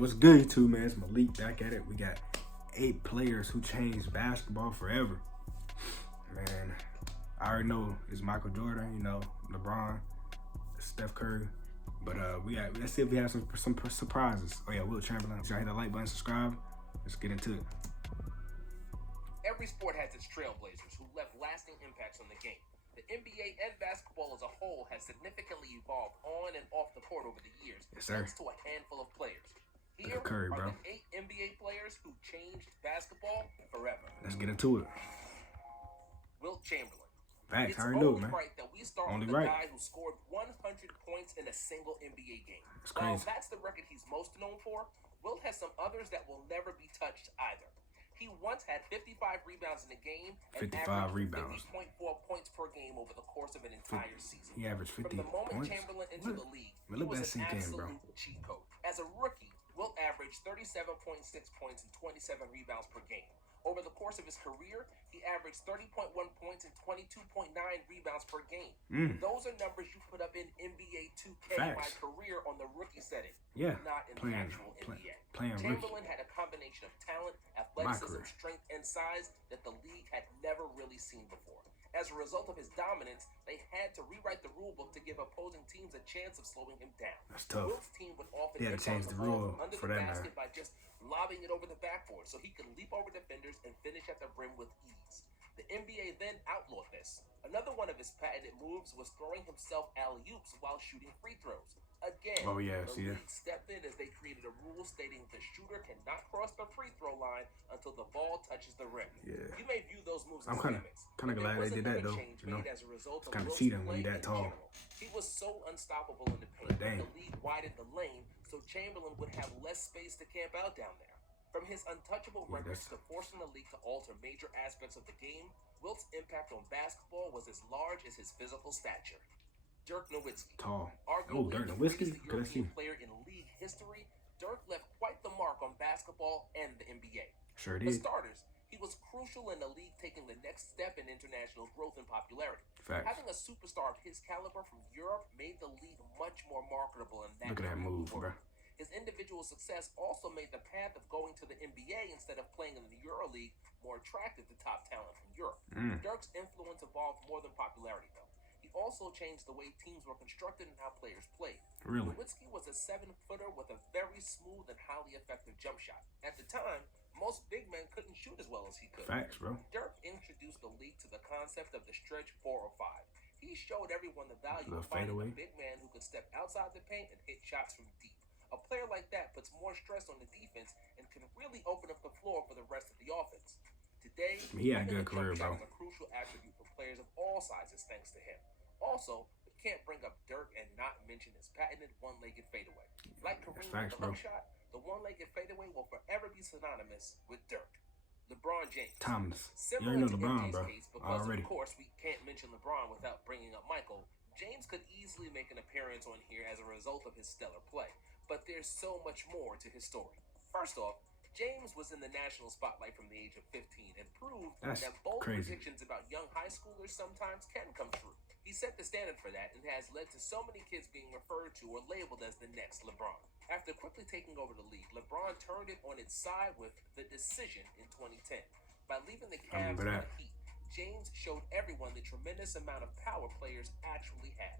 what's good, YouTube, man? It's Malik back at it. We got 8 players who changed basketball forever. Man, I already know it's Michael Jordan, you know, LeBron, Steph Curry. But let's see if we have some surprises. Oh yeah, Wilt Chamberlain. Y'all hit the like button, subscribe. Let's get into it. Every sport has its trailblazers who left lasting impacts on the game. The NBA and basketball as a whole has significantly evolved on and off the court over the years, thanks to a handful of players. Here Curry, are the 8 NBA players who changed basketball forever. Let's get into it. Wilt Chamberlain. Facts, It's I already know, only man. right that we start Only with the right. guy who scored 100 points in a single NBA game. That's While crazy. that's the record he's most known for, Wilt has some others that will never be touched either. He once had 55 rebounds in a game and 55 averaged rebounds. 50.4 points per game over the course of an entire season. He averaged 50 From the moment points. Chamberlain entered the league, he Let was that an sink in, bro. absolute cheat code. As a rookie, Wilt averaged 37.6 points and 27 rebounds per game. Over the course of his career, he averaged 30.1 points and 22.9 rebounds per game. Those are numbers you put up in NBA 2K in my career on the rookie setting, not in the actual NBA. Chamberlain had a combination of talent, athleticism, strength, and size that the league had never really seen before. As a result of his dominance, they had to rewrite the rule book to give opposing teams a chance of slowing him down. That's tough. Wilt's team would often They had to change the rule under for the that basket matter. by just lobbing it over the backboard so he could leap over defenders and finish at the rim with ease. The NBA then outlawed this. Another one of his patented moves was throwing himself alley-oops while shooting free throws. Again, the league stepped in as they created a rule stating the shooter cannot cross the free throw line until the ball touches the rim. You may view those moves as gimmicks. Kind of glad they did that though. You know, as a result it's kind of cheating when you're that tall. He was so unstoppable in the paint that the league widened the lane so Chamberlain would have less space to camp out down there. From his untouchable records to forcing the league to alter major aspects of the game, Wilt's impact on basketball was as large as his physical stature. Dirk Nowitzki. Tall. Arguably Dirk the Nowitzki? greatest European player in league history, Dirk left quite the mark on basketball and the NBA. Sure For did. starters, he was crucial in the league taking the next step in international growth and popularity. Facts. Having a superstar of his caliber from Europe made the league much more marketable in that Look at that move, bro. His individual success also made the path of going to the NBA instead of playing in the EuroLeague more attractive to top talent from Europe. Dirk's influence evolved more than popularity, though. He also changed the way teams were constructed and how players played. Really? Nowitzki was a 7-footer with a very smooth and highly effective jump shot. At the time, most big men couldn't shoot as well as he could. Facts, bro. Dirk introduced the league to the concept of the stretch 4 or 5. He showed everyone the value of finding a big man who could step outside the paint and hit shots from deep. A player like that puts more stress on the defense and can really open up the floor for the rest of the offense. Today, he had a good career, bro. Is a crucial attribute for players of all sizes thanks to him. Also, we can't bring up Dirk and not mention his patented one-legged fadeaway. Like Kareem with the hook shot, the one-legged fadeaway will forever be synonymous with Dirk. LeBron James. Similar to MJ's case, because of course we can't mention LeBron without bringing up Michael, James could easily make an appearance on here as a result of his stellar play. But there's so much more to his story. First off, James was in the national spotlight from the age of 15 and proved that bold predictions about young high schoolers sometimes can come true. He set the standard for that and has led to so many kids being referred to or labeled as the next LeBron. After quickly taking over the league, LeBron turned it on its side with The Decision in 2010. By leaving the Cavs in the Heat, James showed everyone the tremendous amount of power players actually had.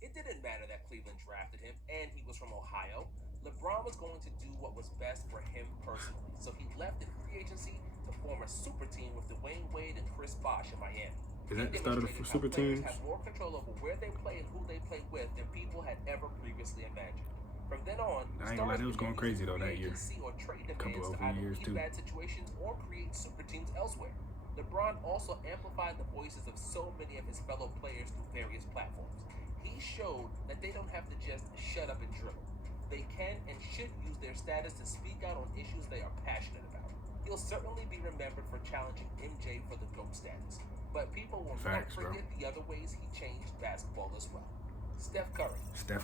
It didn't matter that Cleveland drafted him and he was from Ohio. LeBron was going to do what was best for him personally, so he left in free agency to form a super team with Dwayne Wade and Chris Bosh in Miami. Is that the start of the super teams? Have more control over where they play and who they play with than people had ever previously imagined. From then on, I ain't gonna lie, it was going crazy though that year. Or trade A couple of years too. Bad situations or create super teams elsewhere. LeBron also amplified the voices of so many of his fellow players through various platforms. He showed that they don't have to just shut up and dribble. They can and should use their status to speak out on issues they are passionate about. He'll certainly be remembered for challenging MJ for the GOAT status, but people will not forget the other ways he changed basketball as well. Steph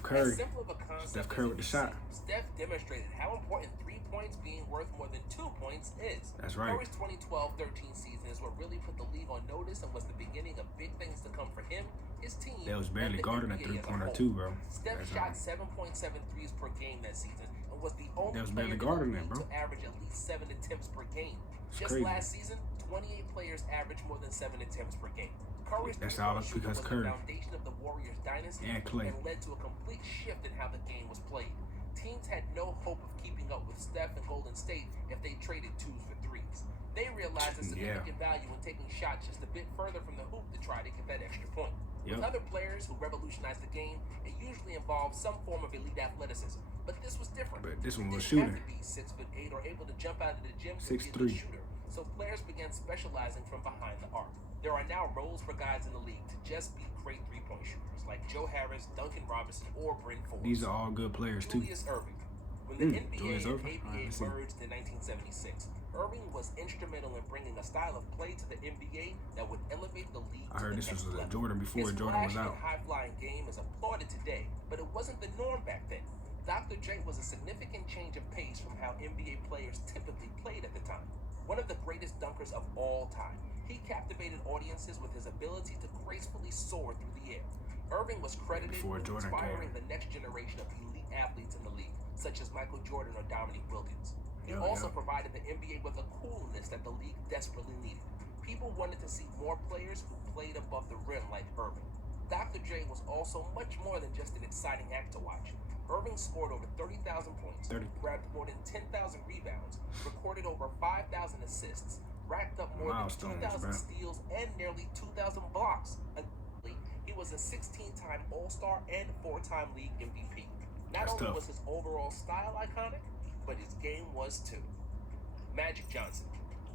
Curry. As simple of a concept Steph Curry with the shot. Steph demonstrated how important 3 points being worth more than 2 points is. That's right. Curry's 2012-13 season is what really put the league on notice and was the beginning of big things to come for him, his team. They was barely guarding a 3-pointer too, bro. Steph shot 7.7 threes per game that season and was the only that was player barely in the guarding that, league bro. to average at least 7 attempts per game. It's Just crazy. last season, 28 players averaged more than 7 attempts per game. Curry's That's all three-point shooting because was Curry the foundation of the Warriors' dynasty and Clay. and led to a complete shift in how the game was played. Teams had no hope of keeping up with Steph and Golden State if they traded twos for threes. They realized the significant value in taking shots just a bit further from the hoop to try to get that extra point. With other players who revolutionized the game, it usually involved some form of elite athleticism. But this was different. But this one was You shooting. didn't have to be 6'8" or able to jump out of the gym to be a 6'3". good shooter. So players began specializing from behind the arc. There are now roles for guys in the league to just be great three-point shooters, like Joe Harris, Duncan Robinson, or Bryn Forbes. These are all good players too. Julius Erving. When the NBA Julius and Erving? ABA merged in 1976, Erving was instrumental in bringing a style of play to the NBA that would elevate the league. I heard to this the was next a level. Jordan before His Jordan was flashy out. and high-flying game is applauded today, but it wasn't the norm back then. Dr. J was a significant change of pace from how NBA players typically played at the time. One of the greatest dunkers of all time, he captivated audiences with his ability to gracefully soar through the air. Erving was credited with inspiring the next generation of elite athletes in the league, such as Michael Jordan or Dominique Wilkins. He also provided the NBA with a coolness that the league desperately needed. People wanted to see more players who played above the rim like Erving. Dr. J was also much more than just an exciting act to watch. Erving scored over 30,000 points, grabbed more than 10,000 rebounds, recorded over 5,000 assists, racked up more than 2,000 steals, and nearly 2,000 blocks. He was a 16-time All-Star and 4-time league MVP. Not only was his overall style iconic, but his game was too. Magic Johnson.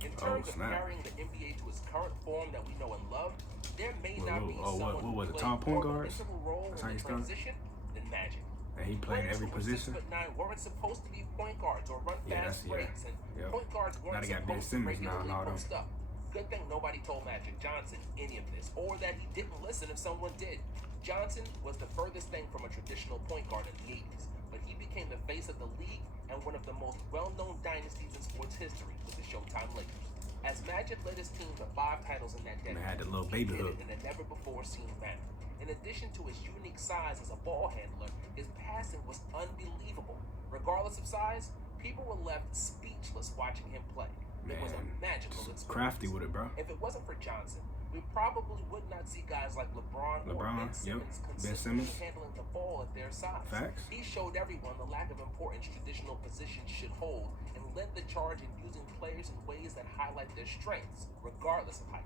In terms of carrying the NBA to its current form that we know and love, there may not be someone who played more of an integral role in the transition than Magic. And he played every position. 6'9" weren't supposed to be point guards or run fast breaks, and point guards weren't supposed to regularly post up. Good thing nobody told Magic Johnson any of this, or that he didn't listen if someone did. Johnson was the furthest thing from a traditional point guard in the 80s, but he became the face of the league and one of the most well-known dynasties in sports history with the Showtime Lakers. As Magic led his team to 5 titles in that decade, he did it in a never-before-seen manner. In addition to his unique size as a ball handler, his passing was unbelievable. Regardless of size, people were left speechless watching him play. It was a magical experience. Crafty with it, bro. If it wasn't for Johnson, we probably would not see guys like LeBron or Ben Simmons consistently handling the ball at their size. Facts. He showed everyone the lack of importance traditional positions should hold and led the charge in using players in ways that highlight their strengths, regardless of height.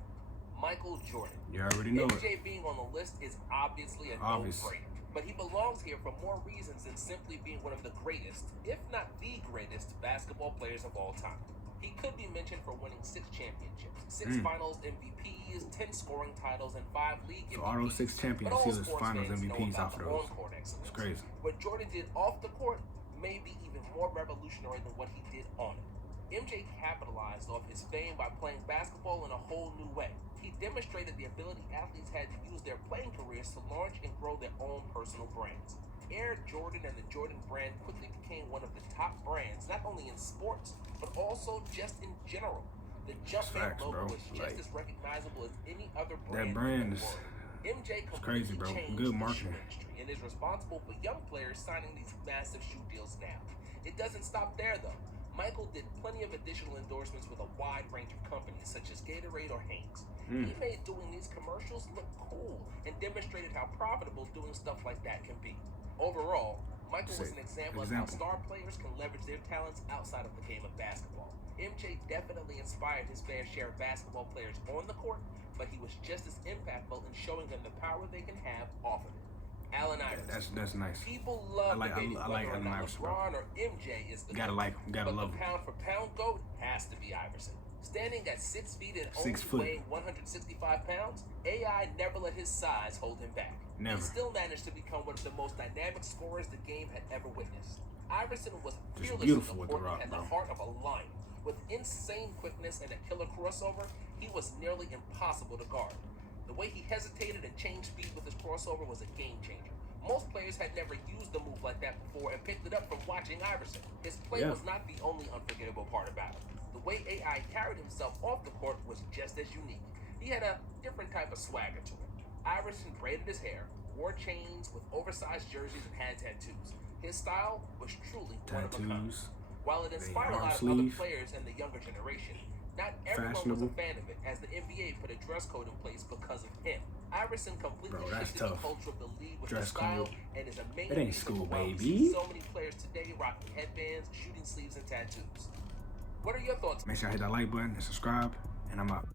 Michael Jordan. You already know MJ being on the list is obviously a no-brainer, but he belongs here for more reasons than simply being one of the greatest, if not the greatest, basketball players of all time. He could be mentioned for winning 6 championships, 6 finals MVPs, 10 scoring titles, and 5 league MVPs. So all those 6 championships, he was finals MVPs off of those. It's crazy. What Jordan did off the court may be even more revolutionary than what he did on it. MJ capitalized off his fame by playing basketball in a whole new way. He demonstrated the ability athletes had to use their playing careers to launch and grow their own personal brands. Air Jordan and the Jordan brand quickly became one of the top brands, not only in sports, but also just in general. The Jumpman logo is just as recognizable as any other brand. That brand is MJ crazy, bro. Good marketing. And is responsible for young players signing these massive shoe deals now. It doesn't stop there, though. Michael did plenty of additional endorsements with a wide range of companies, such as Gatorade or Hanes. He made doing these commercials look cool and demonstrated how profitable doing stuff like that can be. Overall, Michael was an example of how star players can leverage their talents outside of the game of basketball. MJ definitely inspired his fair share of basketball players on the court, but he was just as impactful in showing them the power they can have off of it. Allen Iverson. That's nice. People love I like Allen Iverson. LeBron or MJ is the gotta love him. Pound for pound GOAT has to be Iverson. Standing at 6 feet and only weighing 165 pounds, AI never let his size hold him back. Never. He still managed to become one of the most dynamic scorers the game had ever witnessed. Iverson was fearless in the court and had the heart of a lion. With insane quickness and a killer crossover, he was nearly impossible to guard. The way he hesitated and changed speed with his crossover was a game changer. Most players had never used a move like that before and picked it up from watching Iverson. His play was not the only unforgettable part about it. The way AI carried himself off the court was just as unique. He had a different type of swagger to him. Iverson braided his hair, wore chains with oversized jerseys, and had tattoos. His style was truly one of a kind. Tattoos. While it inspired a arm lot of sleeve. other players in the younger generation, not everyone was a Fashionable. fan of it, as the NBA put a dress code in place because of him. Iverson completely Bro, that's shifted the tough. culture of the league with Dress his style code. and is a main It ain't reason school, why we baby. see so many players today rocking headbands, shooting sleeves, and tattoos. What are your thoughts? Make sure I hit that like button and subscribe, and I'm out.